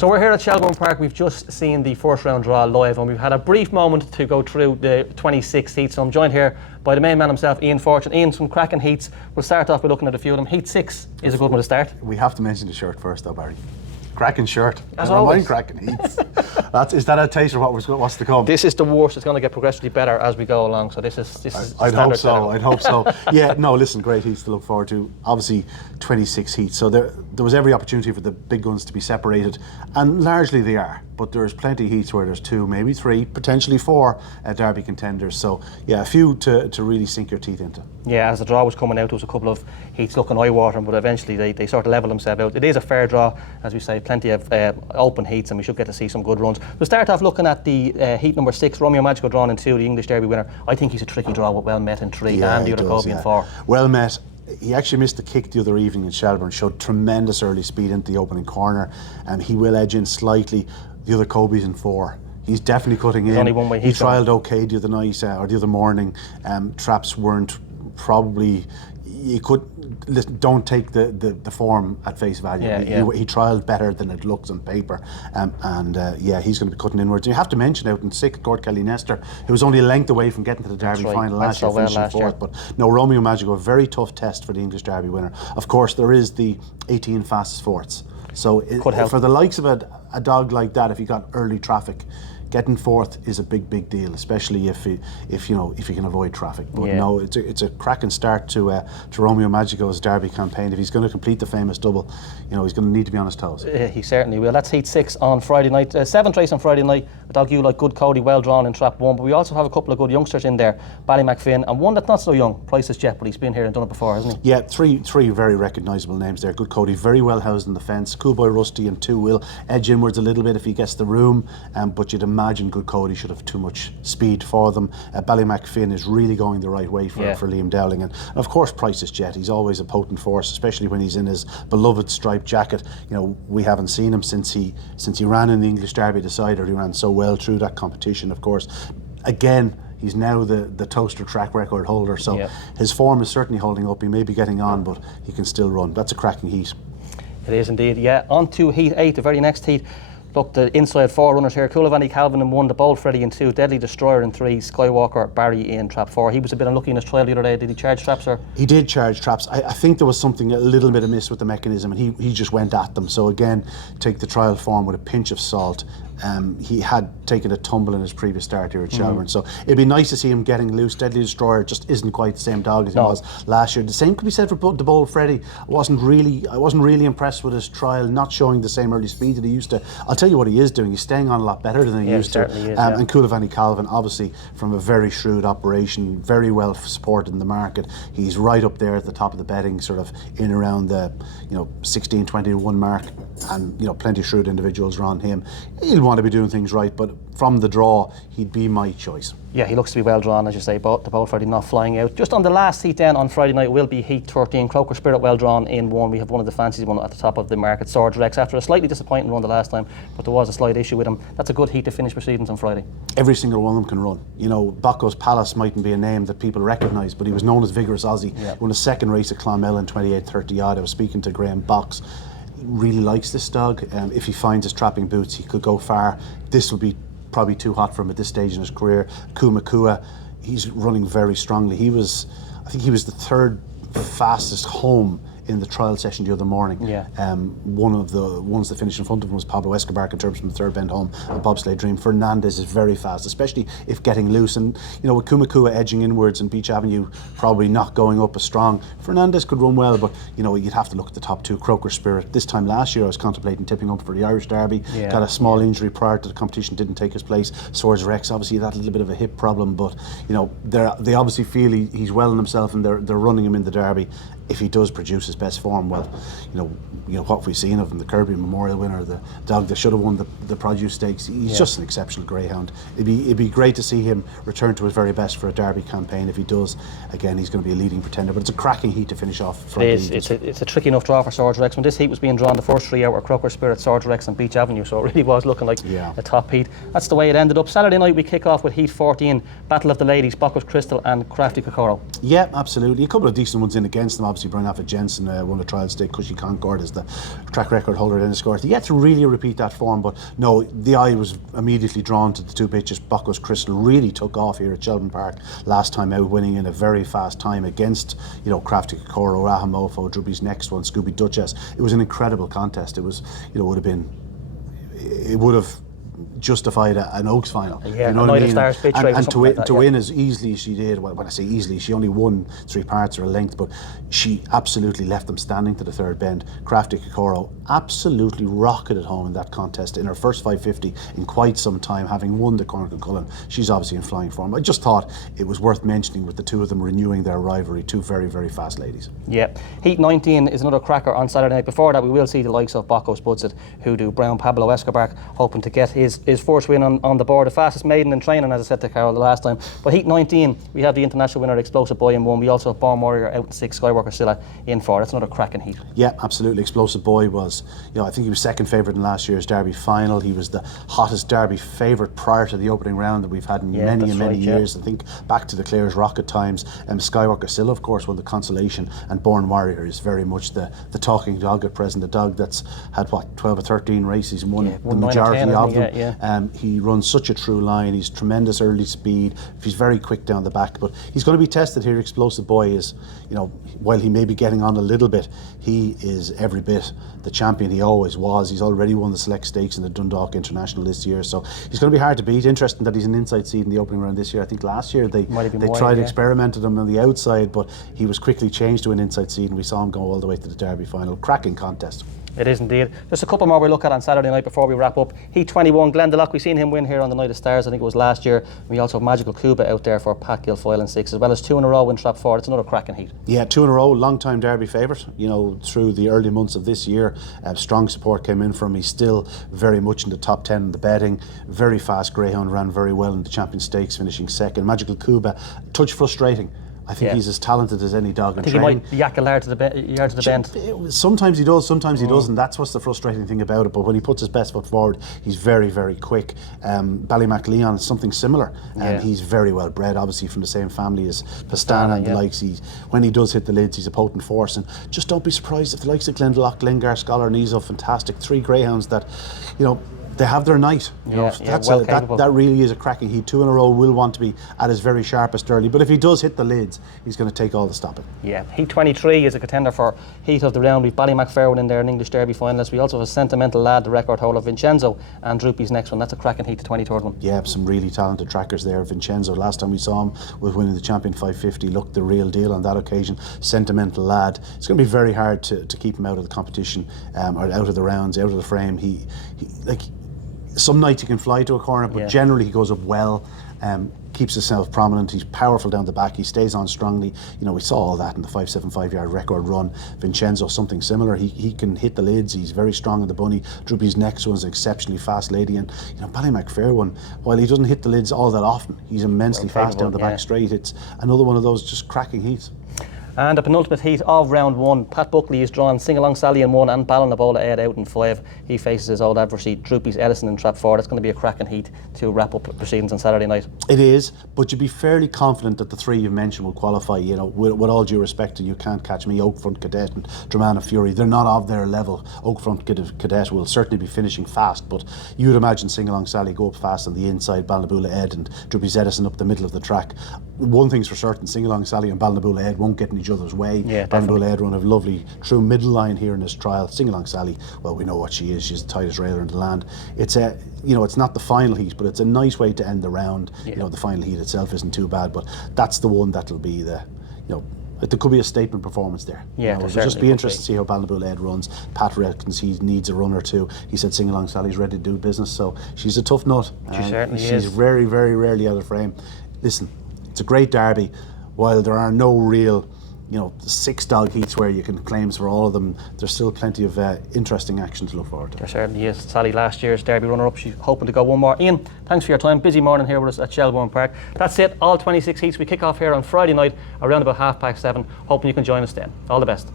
So we're here at Shelbourne Park. We've just seen the first round draw live and we've had a brief moment to go through the 26 heats. So I'm joined here by the main man himself, Ian Fortune. Ian, some cracking heats. We'll start off by looking at a few of them. Heat 6 is a good one to start. We have to mention the shirt first though, Barry. Cracking shirt. As always. Cracking heats. Is that a taste of what's to come? This is the worst. It's going to get progressively better as we go along. So this is I'd hope so. I'd hope so. Yeah, no, listen, great heats to look forward to. Obviously 26 heats. So there was every opportunity for the big guns to be separated, and largely they are. But there's plenty of heats where there's 2, maybe 3, potentially 4 Derby contenders. So yeah, a few to really sink your teeth into. Yeah, as the draw was coming out, there was a couple of heats looking eye-watering, but eventually they sort of level themselves out. It is a fair draw, as we say, plenty of open heats, and we should get to see some good runs. We'll start off looking at the heat number 6, Romeo Magico drawn in 2, the English Derby winner. I think he's a tricky draw with Well Met in 3 and the other Kobe in 4. Well Met. He actually missed the kick the other evening in Shelbourne, showed tremendous early speed into the opening corner, and he will edge in slightly. The other Kobe's in 4. He's definitely cutting in. Only one way he trialled okay the other night or the other morning. Traps weren't probably. You could don't take the form at face value. He trialled better than it looks on paper, yeah, he's going to be cutting inwards. And you have to mention out in 6th, Gord Kelly Nestor, who was only a length away from getting to the Derby final last year, finishing 4th. But no, Romeo Magico, a very tough test for the English Derby winner. Of course, there is the 18 fastest forts. So for the likes of a dog like that, if he got early traffic, getting 4th is a big deal, especially if you can avoid traffic. But no, it's a cracking start to Romeo Magico's Derby campaign. If he's going to complete the famous double, he's going to need to be on his toes. He certainly will. That's heat 6 on Friday night. 7th race on Friday night. A dog you like, Good Cody, well drawn in trap 1. But we also have a couple of good youngsters in there. Ballymacfin and one that's not so young, Price's Jet, but he's been here and done it before, hasn't he? Yeah, three very recognisable names there. Good Cody, very well housed in the fence. Cool Boy Rusty and 2 will edge inwards a little bit if he gets the room, but you'd imagine Good Cody should have too much speed for them. Ballymacfin is really going the right way for Liam Dowling, and of course Price's Jet. He's always a potent force, especially when he's in his beloved striped jacket. We haven't seen him since he ran in the English Derby Decider. He ran so well through that competition. Of course, again, he's now the toaster track record holder, so his form is certainly holding up. He may be getting on, but he can still run. That's a cracking heat. It is indeed. Yeah, on to heat 8, the very next heat. Look, the inside 4 runners here. Coolavani Calvin in 1, the Bold Freddy in 2, Deadly Destroyer in 3, Skywalker Barry in trap 4. He was a bit unlucky in his trial the other day. Did he charge traps? Or? He did charge traps. I think there was something, a little bit amiss with the mechanism, and he just went at them. So again, take the trial form with a pinch of salt. He had taken a tumble in his previous start here at Shelbourne, so it'd be nice to see him getting loose. Deadly Destroyer just isn't quite the same dog as he was last year. The same could be said for the Bold Freddy. I wasn't really impressed with his trial, not showing the same early speed that he used to. I'll tell you what he is doing. He's staying on a lot better than he used to. And Coolavani Calvin, obviously from a very shrewd operation, very well supported in the market. He's right up there at the top of the betting, sort of in around the 16, 20 to 1 mark, and plenty of shrewd individuals around him. He'll want to be doing things right, but from the draw, he'd be my choice. Yeah, he looks to be well drawn, as you say, but the Bold Freddy not flying out. Just on the last heat then on Friday night will be heat 13, Croker Spirit well drawn in 1. We have one of the fancies one at the top of the market, Swords Rex, after a slightly disappointing run the last time, but there was a slight issue with him. That's a good heat to finish proceedings on Friday. Every single one of them can run. Bocco's Palace mightn't be a name that people recognise, but he was known as Vigorous Aussie. Won a second race at Clonmel in 28-30 odd. I was speaking to Graham Box. Really likes this dog. If he finds his trapping boots, he could go far. This would be probably too hot for him at this stage in his career. Kumakua, he's running very strongly. I think he was the 3rd fastest home in the trial session the other morning. One of the ones that finished in front of him was Pablo Escobar in terms from the 3rd bend home, a bobsleigh dream. Fernandez is very fast, especially if getting loose. And with Kumakua edging inwards and Beach Avenue probably not going up as strong, Fernandez could run well, but you'd have to look at the top 2. Croker Spirit. This time last year I was contemplating tipping up for the Irish Derby. Got a small injury prior to the competition, didn't take his place. Swords Rex, obviously that little bit of a hip problem, but they obviously feel he's well in himself, and they're running him in the Derby. If he does produce his best form, well, what we've seen of him, the Kirby Memorial winner, the dog that should have won the Produce Stakes, he's just an exceptional greyhound. It'd be great to see him return to his very best for a Derby campaign. If he does, again, he's going to be a leading pretender. But it's a cracking heat to finish off. It's a tricky enough draw for Swords Rex. When this heat was being drawn, the first 3 out were Croker Spirit, Swords Rex and Beach Avenue, so it really was looking like a top heat. That's the way it ended up. Saturday night we kick off with heat 14, Battle of the Ladies, Bocco's Crystal and Crafty Kokoro. Yeah, absolutely. A couple of decent ones in against them, obviously. obviously Brian Affet Jensen won the trial today. Cushy Concord is the track record holder in the score. Yet to really repeat that form, but no, the eye was immediately drawn to the two pitches. Bucco's Crystal really took off here at Shelbourne Park last time out, winning in a very fast time against, Crafty Kokoro, Rahamofo, Drubby's next one, Scooby Duchess. It was an incredible contest. It was, it would have justified an Oaks final. Yeah, you know what I mean? And to win as easily as she did, well, when I say easily, she only won 3 parts or a length, but she absolutely left them standing to the third bend. Crafty Kokoro absolutely rocketed home in that contest in her first 550 in quite some time, having won the Cormac Cullen. She's obviously in flying form. I just thought it was worth mentioning with the two of them renewing their rivalry. Two very, very fast ladies. Yeah. Heat 19 is another cracker on Saturday night. Before that, we will see the likes of BoyleSports Hoodoo Brown, Pablo Escobar, hoping to get his first win on the board, the fastest maiden in training, as I said to Carol the last time. But Heat 19, we have the international winner, Explosive Boy, in 1. We also have Born Warrior out in 6, Skywalker Silla in 4. That's another cracking heat. Yeah, absolutely. Explosive Boy was, I think he was second favourite in last year's Derby final. He was the hottest Derby favourite prior to the opening round that we've had in many years. I think back to the Clare's Rocket times. Skywalker Silla, of course, won the consolation, and Born Warrior is very much the talking dog at present. A dog that's had 12 or 13 races and won the majority of them. He runs such a true line. He's tremendous early speed. He's very quick down the back, but he's going to be tested here. Explosive Boy is, while he may be getting on a little bit, he is every bit the champion he always was. He's already won the select stakes in the Dundalk International this year, so he's going to be hard to beat. Interesting that he's an inside seed in the opening round this year. I think last year they tried experimented him on the outside, but he was quickly changed to an inside seed, and we saw him go all the way to the Derby final. Cracking contest. It is indeed. Just a couple more we'll look at on Saturday night before we wrap up. Heat 21, Glendalough. We've seen him win here on the Night of Stars. I think it was last year. We also have Magical Cuba out there for Pat Guilfoyle in 6, as well as 2 in a row in Trap 4. It's another cracking heat. Yeah, 2 in a row. Long-time Derby favourite. Through the early months of this year, strong support came in from him. He's still very much in the top 10 in the betting. Very fast greyhound, ran very well in the Champion Stakes, finishing second. Magical Cuba, touch frustrating. I think he's as talented as any dog in training. I think he might yak a yard to the bend. Sometimes he does, sometimes he doesn't. That's what's the frustrating thing about it. But when he puts his best foot forward, he's very, very quick. Ballymac Leon is something similar. He's very well bred, obviously from the same family as Pastana and the likes. When he does hit the lids, he's a potent force. And just don't be surprised if the likes of Glendalough, Glengar, Scholar, Nizo, fantastic. 3 greyhounds that, they have their night. That really is a cracking heat. 2 in a row will want to be at his very sharpest early, but if he does hit the lids, he's going to take all the stopping. Yeah, Heat 23 is a contender for Heat of the Round. We've Ballymac Fairwood in there, an English Derby finalist. We also have a Sentimental Lad, the record holder, Vincenzo, and Droopy's next one. That's a cracking heat, the 23rd one. Yeah, some really talented trackers there. Vincenzo, last time we saw him with winning the Champion 550, looked the real deal on that occasion. Sentimental Lad. It's going to be very hard to keep him out of the competition, or out of the rounds, out of the frame. He some nights he can fly to a corner, but generally he goes up well, keeps himself prominent. He's powerful down the back. He stays on strongly. We saw all that in the 575 yard record run. Vincenzo, something similar. He can hit the lids. He's very strong in the bunny. Droopy's next one's an exceptionally fast lady, and Ballymac Fair one, while he doesn't hit the lids all that often, he's immensely fast down the back straight. It's another one of those just cracking heats. And the penultimate heat of round 1, Pat Buckley is drawn Sing Along Sally in 1 and Ballinabola Ed out in 5. He faces his old adversary Droopy's Edison in Trap 4. That's going to be a cracking heat to wrap up proceedings on Saturday night. It is, but you'd be fairly confident that the 3 you've mentioned will qualify. With all due respect to You Can't Catch Me, Oakfront Cadet and Dramana Fury, they're not of their level. Oakfront Cadet will certainly be finishing fast, but you would imagine Sing Along Sally go up fast on the inside, Ballinabola Ed and Droopy's Edison up the middle of the track. One thing's for certain, Sing Along Sally and Ballinabola Ed won't get in each other's way. Ballinabola Ed run a lovely true middle line here in this trial. Sing Along Sally, well, we know what she is. She's the tightest railer in the land. It's it's not the final heat, but it's a nice way to end the round. The final heat itself isn't too bad, but that's the one that'll be there could be a statement performance there. It'll just be interesting to see how Ballinabola Ed runs. Pat reckons he needs a run or two. He said Sing Along Sally's ready to do business, so she's a tough nut. She certainly is. She's very, very rarely out of frame. Listen, it's a great derby. While there are no real 6 dog heats where you can claims for all of them, there's still plenty of interesting action to look forward to. There certainly is. Sally, last year's Derby runner-up, she's hoping to go one more. Ian, thanks for your time. Busy morning here with us at Shelbourne Park. That's it, all 26 heats. We kick off here on Friday night around about 7:30. Hoping you can join us then. All the best.